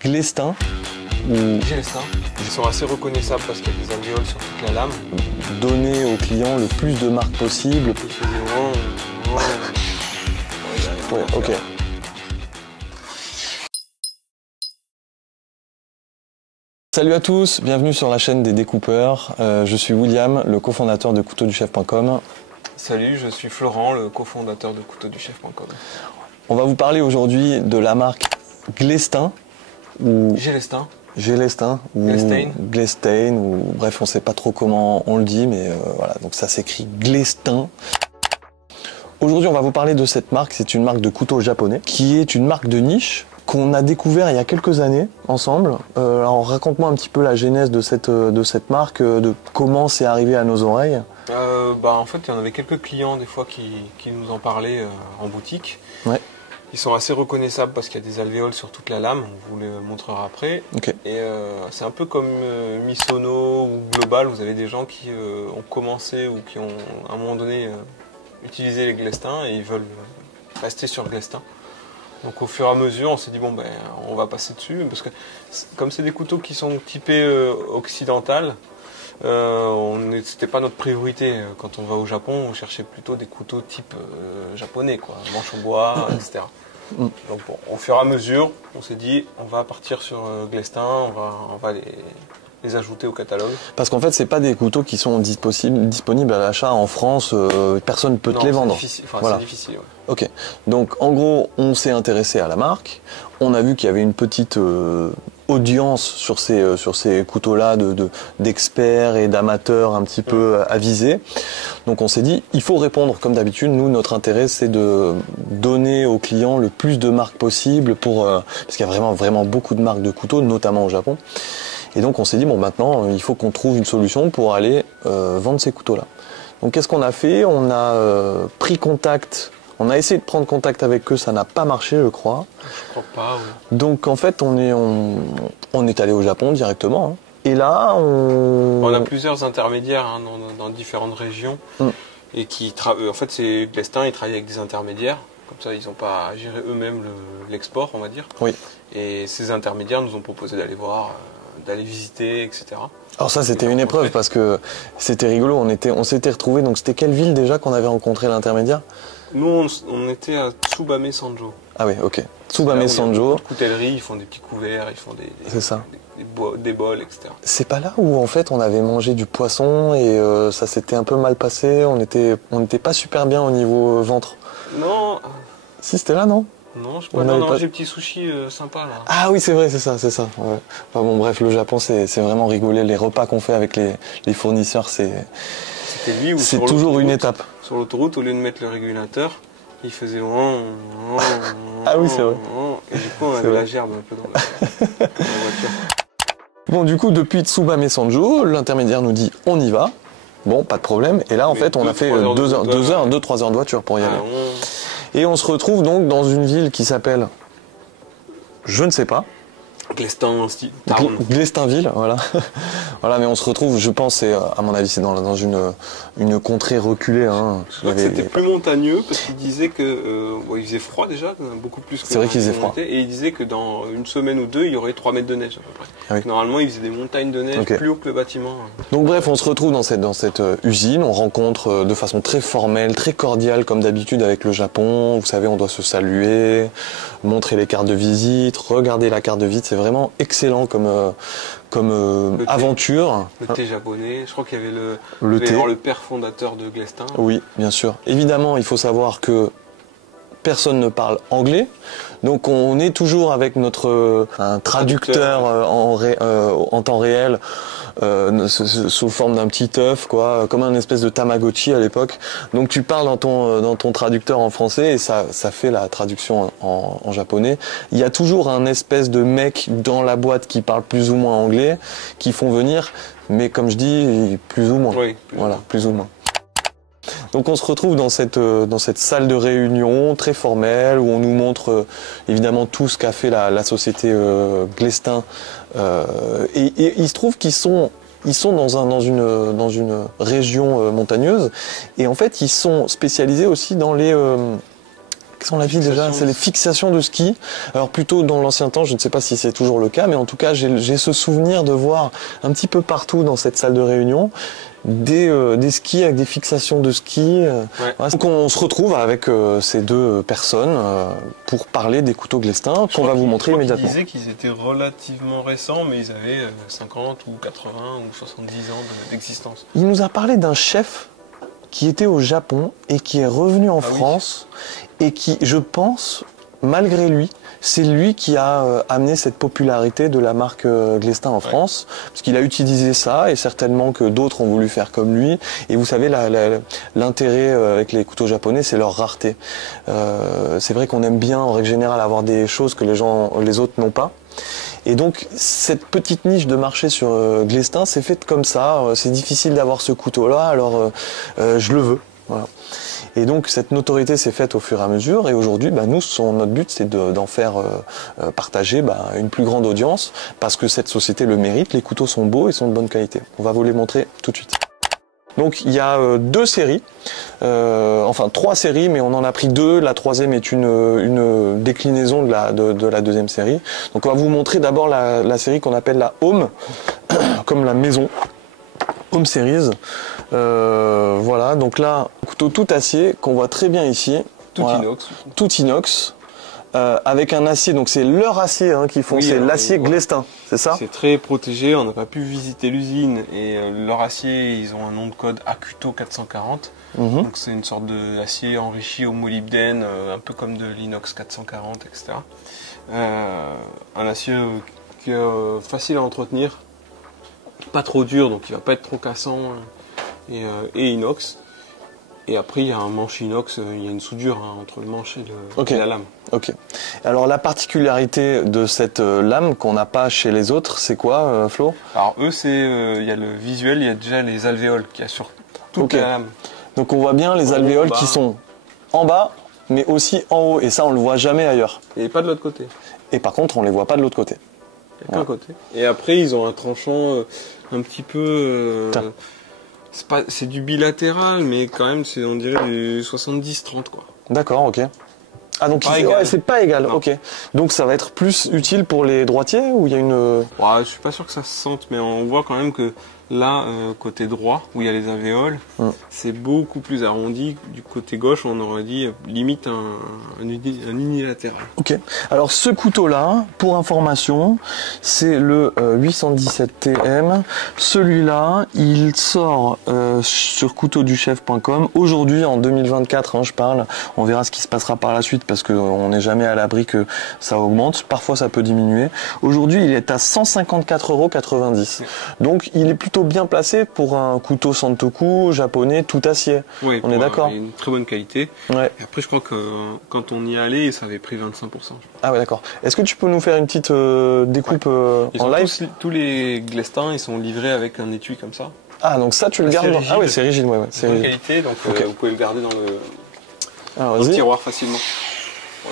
Glestin ou Gélestin. Ils sont assez reconnaissables parce qu'il y a des alvéoles sur toute la lame. donner aux clients le plus de marques possible. Il faisait Ouais, ok. Salut à tous, bienvenue sur la chaîne des découpeurs. Je suis William, le cofondateur de couteauduchef.com. Salut, je suis Florent, le cofondateur de couteauduchef.com. On va vous parler aujourd'hui de la marque Glestin ou Gélestin. Gélestin ou Glestain. Glestain ou bref, on sait pas trop comment on le dit, mais voilà, donc ça s'écrit Glestin. Aujourd'hui, on va vous parler de cette marque. C'est une marque de couteaux japonais qui est une marque de niche qu'on a découvert il y a quelques années ensemble. Alors raconte-moi un petit peu la genèse de cette marque, de comment c'est arrivé à nos oreilles. En fait, il y en avait quelques clients des fois qui nous en parlaient en boutique. Ouais. Ils sont assez reconnaissables parce qu'il y a des alvéoles sur toute la lame, on vous les montrera après. Ok. Et c'est un peu comme Misono ou Global, vous avez des gens qui ont commencé ou qui ont à un moment donné utilisé les Glestins et ils veulent rester sur Glestin. Donc au fur et à mesure, on s'est dit bon on va passer dessus parce que comme c'est des couteaux qui sont typés occidental, c'était pas notre priorité. Quand on va au Japon, on cherchait plutôt des couteaux type japonais, quoi, manche en bois, etc. Donc bon, au fur et à mesure, on s'est dit on va partir sur Glestin, on va les ajouter au catalogue. Parce qu'en fait, c'est pas des couteaux qui sont disponibles à l'achat en France. Personne ne peut te les vendre. Voilà. C'est difficile. Ouais. Ok. Donc en gros, on s'est intéressé à la marque. On a vu qu'il y avait une petite audience sur ces couteaux-là d'experts et d'amateurs un petit peu avisés. Donc on s'est dit, il faut répondre comme d'habitude. Nous, notre intérêt, c'est de donner aux clients le plus de marques possible parce qu'il y a vraiment beaucoup de marques de couteaux, notamment au Japon. Et donc on s'est dit, bon maintenant, il faut qu'on trouve une solution pour aller vendre ces couteaux-là. Donc qu'est-ce qu'on a fait? On a pris contact, on a essayé de prendre contact avec eux, ça n'a pas marché je crois. Je crois pas, oui. Donc en fait on est allé au Japon directement. Hein. Et là on a plusieurs intermédiaires dans différentes régions. Et en fait c'est Glestin, ils travaillent avec des intermédiaires. Comme ça, ils n'ont pas à gérer eux-mêmes l'export, on va dire. Oui. Et ces intermédiaires nous ont proposé d'aller voir, d'aller visiter, etc. Alors ça, c'était une épreuve parce que c'était rigolo. On s'était retrouvés. Donc c'était quelle ville déjà qu'on avait rencontré l'intermédiaire? Nous, on était à Tsubame Sanjo. Ah oui, ok. Tsubame Sanjo. Coutellerie, ils font des petits couverts, ils font des bols, etc. C'est pas là où en fait on avait mangé du poisson et ça s'était un peu mal passé. On n'était pas super bien au niveau ventre. Non. Si, c'était là, non? Non, je crois qu'on a mangé des petits sushis sympas là. Ah oui, c'est vrai, c'est ça. Ouais. Enfin, bon, bref, le Japon, c'est vraiment rigolé. Les repas qu'on fait avec les fournisseurs, c'est toujours une étape. Sur l'autoroute, au lieu de mettre le régulateur, il faisait ah oui, c'est vrai. Et du coup, on avait la gerbe un peu dans la voiture. Bon, du coup, depuis Tsubame Sanjo, l'intermédiaire nous dit on y va. Bon, pas de problème. Et là, en fait, on a fait 2-3 heures de voiture pour y aller. Et on se retrouve donc dans une ville qui s'appelle, je ne sais pas. Glestinville, voilà. Voilà, mais on se retrouve, je pense, à mon avis, c'est dans une contrée reculée. Hein. C'était plus montagneux parce qu'il disait que il faisait froid déjà, beaucoup plus que. C'est vrai qu'il faisait froid. Et il disait que dans une semaine ou deux, il y aurait 3 mètres de neige à peu près. Ah oui. Normalement, il faisait des montagnes de neige plus haut que le bâtiment. Donc bref, on se retrouve dans cette usine, on rencontre de façon très formelle, très cordiale comme d'habitude avec le Japon. Vous savez, on doit se saluer, montrer les cartes de visite, regarder la carte de visite. C'est vraiment excellent comme aventure. Le thé japonais, je crois qu'il y avait le père fondateur de Glestin. Oui, bien sûr. Évidemment, il faut savoir que personne ne parle anglais, donc on est toujours avec un traducteur en temps réel, sous forme d'un petit œuf, quoi, comme un espèce de Tamagotchi à l'époque. Donc tu parles dans ton traducteur en français et ça fait la traduction en japonais. Il y a toujours un espèce de mec dans la boîte qui parle plus ou moins anglais, qui font venir, mais comme je dis, plus ou moins. Oui, plus ou moins. Donc on se retrouve dans cette salle de réunion très formelle où on nous montre évidemment tout ce qu'a fait la société Glestin. Et il se trouve qu'ils sont dans une région montagneuse et en fait ils sont spécialisés aussi dans les qu'est-ce qu'on a dit déjà? C'est les fixations de ski. Alors plutôt dans l'ancien temps, je ne sais pas si c'est toujours le cas, mais en tout cas j'ai ce souvenir de voir un petit peu partout dans cette salle de réunion des skis avec des fixations de ski. Voilà. Donc on se retrouve avec ces deux personnes pour parler des couteaux Glestin qu'on va vous montrer immédiatement. Ils disaient qu'ils étaient relativement récents, mais ils avaient 50 ou 80 ou 70 ans d'existence. Il nous a parlé d'un chef qui était au Japon et qui est revenu en France et qui, je pense, malgré lui, c'est lui qui a amené cette popularité de la marque Glestin en France, parce qu'il a utilisé ça et certainement que d'autres ont voulu faire comme lui. Et vous savez, l'intérêt avec les couteaux japonais, c'est leur rareté. C'est vrai qu'on aime bien, en règle générale, avoir des choses que les autres n'ont pas. Et donc cette petite niche de marché sur Glestin, c'est faite comme ça. C'est difficile d'avoir ce couteau-là, alors je le veux. Voilà. Et donc cette notoriété s'est faite au fur et à mesure. Et aujourd'hui, nous, notre but, c'est d'en faire partager une plus grande audience, parce que cette société le mérite. Les couteaux sont beaux et sont de bonne qualité. On va vous les montrer tout de suite. Donc il y a deux séries, enfin trois séries, mais on en a pris deux. La troisième est une déclinaison de la deuxième série. Donc on va vous montrer d'abord la série qu'on appelle la Home, comme la maison, Home Series. Voilà, donc là, couteau tout acier qu'on voit très bien ici. Inox. Tout inox. Avec un acier, donc c'est leur acier qu'ils font, c'est l'acier Glestin, c'est ça? C'est très protégé, on n'a pas pu visiter l'usine et leur acier, ils ont un nom de code Akuto 440. Donc c'est une sorte d'acier enrichi au molybdène, un peu comme de l'inox 440, etc. Un acier qui est facile à entretenir, pas trop dur, donc il va pas être trop cassant, et inox. Et après, il y a un manche inox, il y a une soudure entre le manche et la lame. Ok. Alors la particularité de cette lame qu'on n'a pas chez les autres, c'est quoi, Flo? Alors eux, il y a le visuel, il y a déjà les alvéoles qu'il y a sur toute la lame. Donc on voit bien les alvéoles qui sont en bas, mais aussi en haut. Et ça, on le voit jamais ailleurs. Et pas de l'autre côté. Et par contre, on les voit pas de l'autre côté. Il n'y a qu'un côté. Et après, ils ont un tranchant un petit peu... c'est du bilatéral, mais quand même, on dirait du 70-30, quoi. D'accord, ok. Ah, donc c'est pas égal, non. Ok. Donc ça va être plus utile pour les droitiers, ou il y a une... Je suis pas sûr que ça se sente, mais on voit quand même que là, côté droit, où il y a les alvéoles, c'est beaucoup plus arrondi. Du côté gauche, on aurait dit limite un unilatéral. Ok. Alors ce couteau-là, pour information, c'est le 817 TM. Celui-là, il sort sur couteauduchef.com. Aujourd'hui, en 2024, je parle. On verra ce qui se passera par la suite, parce qu'on n'est jamais à l'abri que ça augmente. Parfois, ça peut diminuer. Aujourd'hui, il est à 154,90 €. Donc, il est plutôt bien placé pour un couteau Santoku japonais tout acier. Oui, on est d'accord. Il a une très bonne qualité. Ouais. Et après, je crois que quand on y allait, ça avait pris 25%. Ah ouais, d'accord. Est-ce que tu peux nous faire une petite découpe en live? Tous les Glestin, ils sont livrés avec un étui comme ça. Ah, donc ça, tu le gardes. Ah oui, c'est rigide, ouais. C'est de bonne qualité, donc vous pouvez le garder dans le tiroir facilement.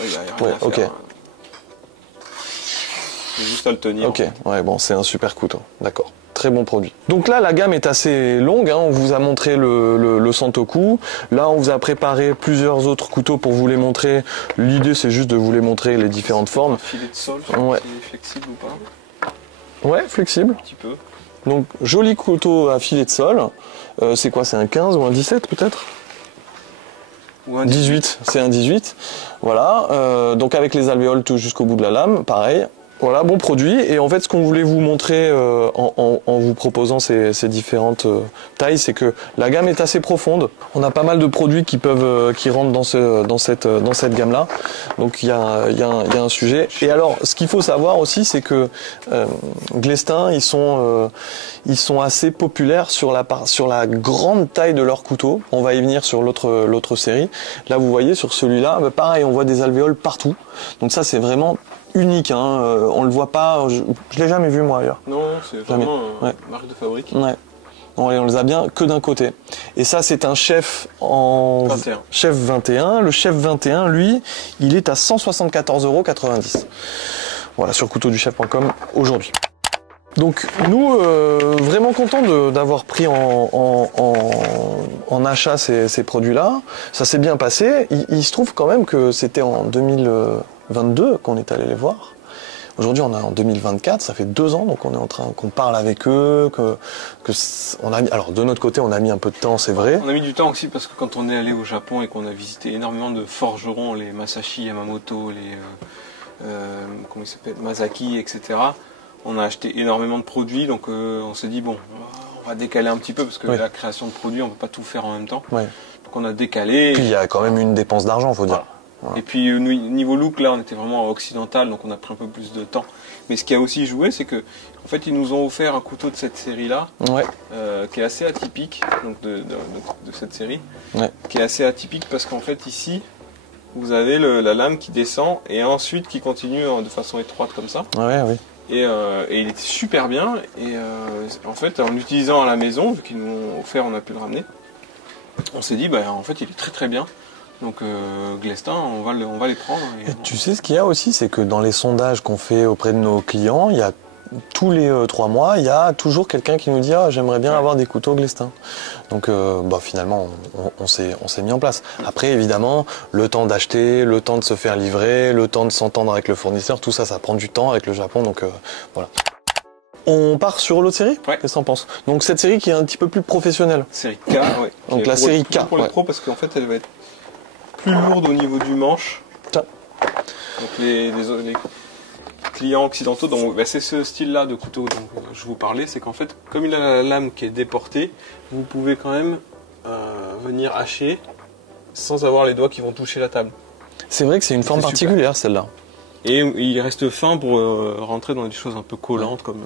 Il n'y a rien à faire. C'est juste à le tenir. Ok, ouais, bon, c'est un super couteau, d'accord. Très bon produit. Donc là, la gamme est assez longue. On vous a montré le Santoku. Là, on vous a préparé plusieurs autres couteaux pour vous les montrer. L'idée, c'est juste de vous les montrer les différentes formes. Un filet de sol, c'est flexible ou pas? Ouais, flexible. Un petit peu. Donc, joli couteau à filet de sol. C'est quoi? C'est un 15 ou un 17 peut-être? Ou un 18. C'est un 18. Voilà. Donc avec les alvéoles tout jusqu'au bout de la lame, pareil. Voilà, bon produit. Et en fait, ce qu'on voulait vous montrer en vous proposant ces différentes tailles, c'est que la gamme est assez profonde. On a pas mal de produits qui rentrent dans cette gamme-là. Donc il y a un sujet. Et alors, ce qu'il faut savoir aussi, c'est que Glestin, ils sont assez populaires sur la grande taille de leur couteau. On va y venir sur l'autre série. Là, vous voyez sur celui-là, pareil, on voit des alvéoles partout. Donc ça, c'est vraiment unique, on le voit pas, je l'ai jamais vu moi ailleurs. Non, c'est vraiment une marque de fabrique. Ouais. On les a bien que d'un côté. Et ça, c'est un chef 21. Chef 21. Le chef 21, lui, il est à 174,90 €. Voilà, sur couteauduchef.com aujourd'hui. Donc nous, vraiment contents d'avoir pris en achat ces produits-là. Ça s'est bien passé. Il se trouve quand même que c'était en 2022 qu'on est allé les voir. Aujourd'hui, on est en 2024, ça fait 2 ans, donc on est en train qu'on parle avec eux, alors de notre côté, on a mis un peu de temps, c'est vrai. On a mis du temps aussi parce que quand on est allé au Japon et qu'on a visité énormément de forgerons, les Masashi Yamamoto, les comment ils s'appellent, Masaki, etc. On a acheté énormément de produits, donc on s'est dit bon, on va décaler un petit peu parce que la création de produits, on ne peut pas tout faire en même temps. Ouais. Donc on a décalé. Puis il y a quand même une dépense d'argent, faut dire. Voilà. Et puis niveau look, là, on était vraiment occidental, donc on a pris un peu plus de temps. Mais ce qui a aussi joué, c'est que en fait, ils nous ont offert un couteau de cette série-là, qui est assez atypique, donc de cette série, qui est assez atypique parce qu'en fait ici, vous avez la lame qui descend et ensuite qui continue de façon étroite comme ça. Et il était super bien. Et en fait, en l'utilisant à la maison, vu qu'ils nous l'ont offert, on a pu le ramener. On s'est dit, bah en fait, il est très très bien. Donc Glestin, on va les prendre. Et tu sais ce qu'il y a aussi, c'est que dans les sondages qu'on fait auprès de nos clients, il y a tous les 3 mois, il y a toujours quelqu'un qui nous dit ah, j'aimerais bien avoir des couteaux Glestin. Donc finalement, on s'est mis en place. Après, évidemment, le temps d'acheter, le temps de se faire livrer, le temps de s'entendre avec le fournisseur, tout ça, ça prend du temps avec le Japon. Donc voilà. On part sur l'autre série. Qu'est-ce que t'en penses? Donc cette série qui est un petit peu plus professionnelle. Série K, oui. Donc la série K. Pour les pros, parce qu'en fait, elle va être plus lourde au niveau du manche. Donc les clients occidentaux, c'est ce style-là de couteau dont je vous parlais, c'est qu'en fait, comme il a la lame qui est déportée, vous pouvez quand même venir hacher sans avoir les doigts qui vont toucher la table. C'est vrai que c'est une forme particulière celle-là. Et il reste fin pour rentrer dans des choses un peu collantes comme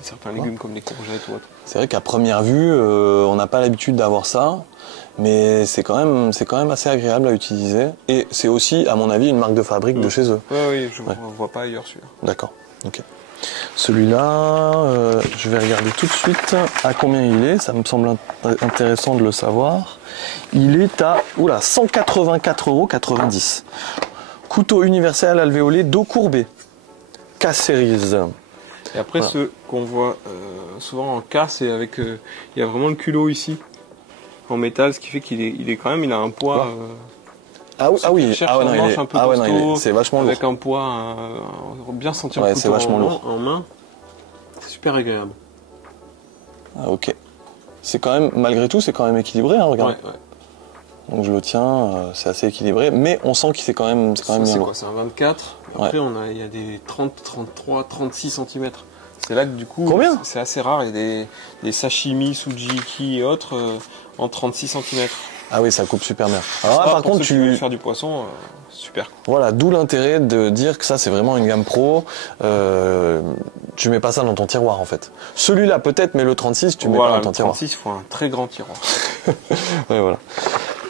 certains légumes comme les courgettes ou autre. C'est vrai qu'à première vue, on n'a pas l'habitude d'avoir ça, mais c'est quand même assez agréable à utiliser. Et c'est aussi, à mon avis, une marque de fabrique de chez eux. Oui, je ne vois pas ailleurs celui-là. D'accord, ok. Celui-là, je vais regarder tout de suite à combien il est, ça me semble intéressant de le savoir. Il est à 184,90 €. Couteau universel alvéolé dos courbé. K-Series. Et après, ceux qu'on voit souvent en K, c'est avec... il y a vraiment le culot ici, en métal, ce qui fait qu'il est quand même, il a un poids... c'est vachement lourd. Avec un poids, bien sentir le couteau en main. C'est super agréable. Ah, ok. C'est quand même, malgré tout, c'est quand même équilibré, hein, regarde. Ouais. Donc je le tiens, c'est assez équilibré, mais on sent qu'il c'est quand même bien lourd. C'est un 24, après il y a des 30, 33, 36 cm. C'est là que du coup, c'est assez rare, il y a des sashimi, sujiki et autres en 36 cm. Ah oui, ça coupe super bien. Alors là, par contre, tu veux faire du poisson, super. Voilà, d'où l'intérêt de dire que ça c'est vraiment une gamme pro. Tu mets pas ça dans ton tiroir en fait. Celui-là peut-être, mais le 36, tu mets pas dans ton tiroir. Le 36, il faut un très grand tiroir. Ouais, voilà.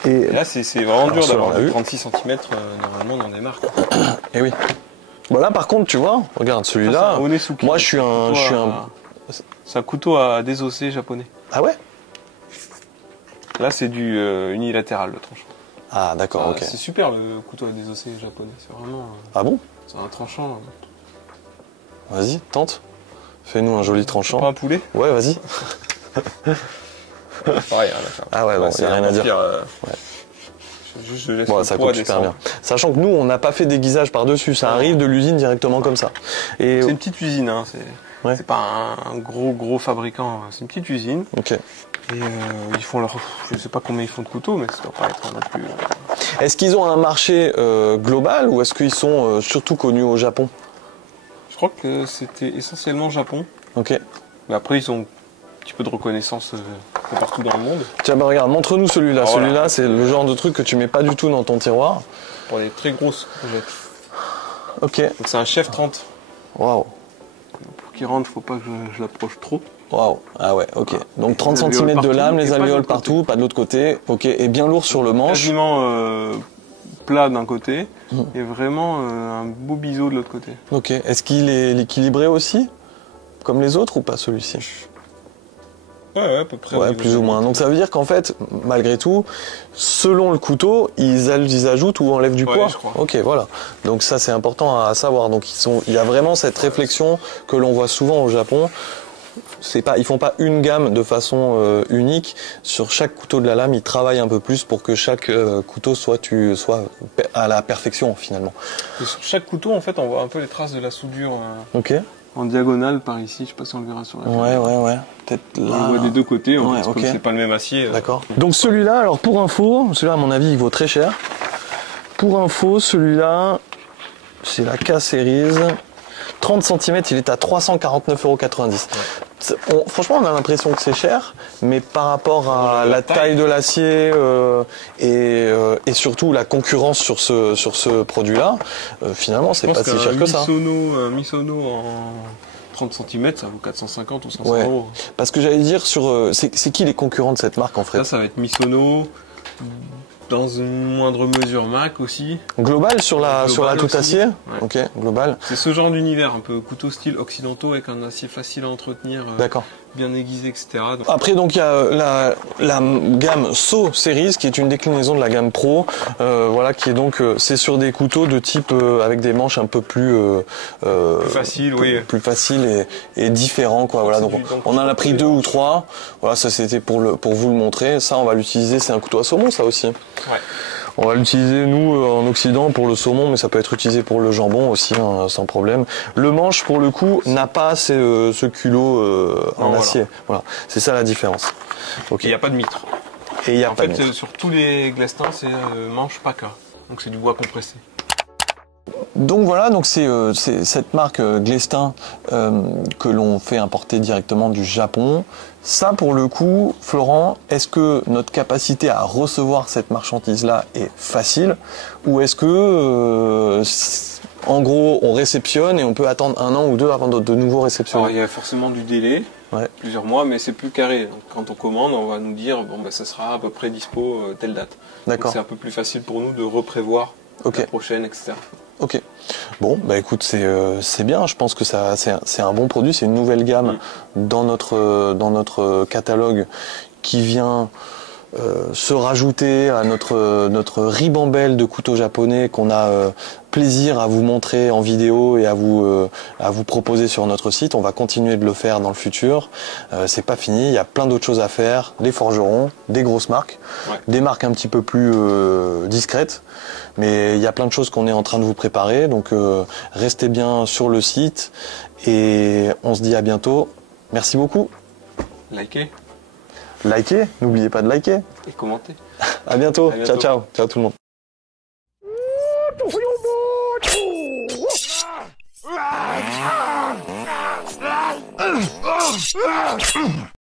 Et là, c'est vraiment dur d'avoir 36 cm normalement dans des marques. Et oui. Bon là, par contre, tu vois, regarde celui-là. Moi, je suis un. C'est un couteau à désosser japonais. Ah ouais? Là, c'est du unilatéral, le tranchant. Ah d'accord, ok. C'est super le couteau à désosser japonais. C'est vraiment. Ah bon? C'est un tranchant. Vas-y, tente. Fais-nous un joli tranchant. Pas un poulet? Ouais, vas-y. Pareil, ah ouais, bon, il n'y a rien à dire. Ça coupe super bien. Sachant que nous, on n'a pas fait d'aiguisage par-dessus, ça arrive de l'usine directement comme ça. C'est une petite usine, hein. C'est pas un gros fabricant, c'est une petite usine. Ok. Et ils font je sais pas combien ils font de couteaux, mais ça doit pas être non plus. Est-ce qu'ils ont un marché global ou est-ce qu'ils sont surtout connus au Japon? Je crois que c'était essentiellement Japon. Ok. Mais après, ils ont un petit peu de reconnaissance partout dans le monde. Tiens, bah regarde, montre-nous celui-là. Celui-là, c'est le genre de truc que tu mets pas du tout dans ton tiroir. Pour les très grosses courgettes. Ok. Donc c'est un chef 30. Waouh. Pour qu'il rentre, faut pas que je l'approche trop. Waouh. Ah ouais, ok. Donc 30 cm de lame, les alvéoles partout, pas de l'autre côté. Ok. Et bien lourd sur le manche. Quasiment plat d'un côté et vraiment un beau biseau de l'autre côté. Ok. Est-ce qu'il est équilibré aussi, comme les autres ou pas celui-ci? Ouais, à peu près. Ouais, plus ou moins. Donc ça veut dire qu'en fait, malgré tout, selon le couteau, ils ajoutent ou enlèvent du poids. Je crois. Ok, voilà. Donc ça c'est important à savoir. Donc il y a vraiment cette réflexion que l'on voit souvent au Japon. Ils font pas une gamme de façon unique. Sur chaque couteau de la lame, ils travaillent un peu plus pour que chaque couteau soit à la perfection finalement. Et sur chaque couteau, en fait, on voit un peu les traces de la soudure. Ok. En diagonale par ici, je sais pas si on le verra sur la Ouais. Peut-être là. On le voit des deux côtés, en fait, ok. comme c'est pas le même acier. D'accord. Donc celui-là, alors pour info, celui-là à mon avis il vaut très cher. Pour info, celui-là, c'est la K-Series. 30 cm, il est à 349,90 €. Franchement, on a l'impression que c'est cher, mais par rapport à la taille de l'acier et surtout la concurrence sur ce produit-là, finalement, c'est pas si cher que ça. Misono en 30 cm, ça vaut 450 ou 500 Ouais. €. Parce que j'allais dire, c'est qui les concurrents de cette marque en fait? Là, ça va être Misono. Dans une moindre mesure, Mac aussi. Global sur la tout aussi. acier. Ouais. Ok, global. C'est ce genre d'univers, un peu couteau style occidentaux avec un acier facile à entretenir, D'accord. bien aiguisé, etc. Donc... Après, donc il y a la gamme So Series qui est une déclinaison de la gamme Pro. Voilà, qui est donc c'est sur des couteaux de type avec des manches un peu plus facile, oui. Plus facile et différent quoi. Voilà, donc on en a pris 2 ou 3. Voilà, ça c'était pour vous le montrer. Ça, on va l'utiliser. C'est un couteau à saumon, ça aussi. Ouais. On va l'utiliser nous en Occident pour le saumon, mais ça peut être utilisé pour le jambon aussi, hein, sans problème. Le manche pour le coup n'a pas ce culot en acier. Voilà, c'est ça la différence. Okay. Il n'y a pas de mitre. Et il n'y a pas de mitre. Sur tous les Glestins, c'est manche PACA, donc c'est du bois compressé. Donc voilà, donc c'est cette marque Glestin que l'on fait importer directement du Japon. Ça, pour le coup, Florent, est-ce que notre capacité à recevoir cette marchandise-là est facile ou est-ce que, en gros, on réceptionne et on peut attendre 1 an ou 2 avant de nouveau réceptionner? Alors, il y a forcément du délai, plusieurs mois, mais c'est plus carré. Donc, quand on commande, on va nous dire, bon, ça sera à peu près dispo telle date. D'accord. C'est un peu plus facile pour nous de reprévoir la prochaine, etc. Ok. Bon, bah écoute, c'est bien. Je pense que c'est un bon produit. C'est une nouvelle gamme dans notre catalogue qui vient se rajouter à notre ribambelle de couteaux japonais qu'on a plaisir à vous montrer en vidéo et à vous proposer sur notre site. On va continuer de le faire dans le futur. C'est pas fini. Il y a plein d'autres choses à faire. Des forgerons, des grosses marques, des marques un petit peu plus discrètes. Mais il y a plein de choses qu'on est en train de vous préparer. Donc restez bien sur le site et on se dit à bientôt. Merci beaucoup. Likez, n'oubliez pas de liker. Et commenter. À bientôt. Ciao, ciao. Ciao tout le monde.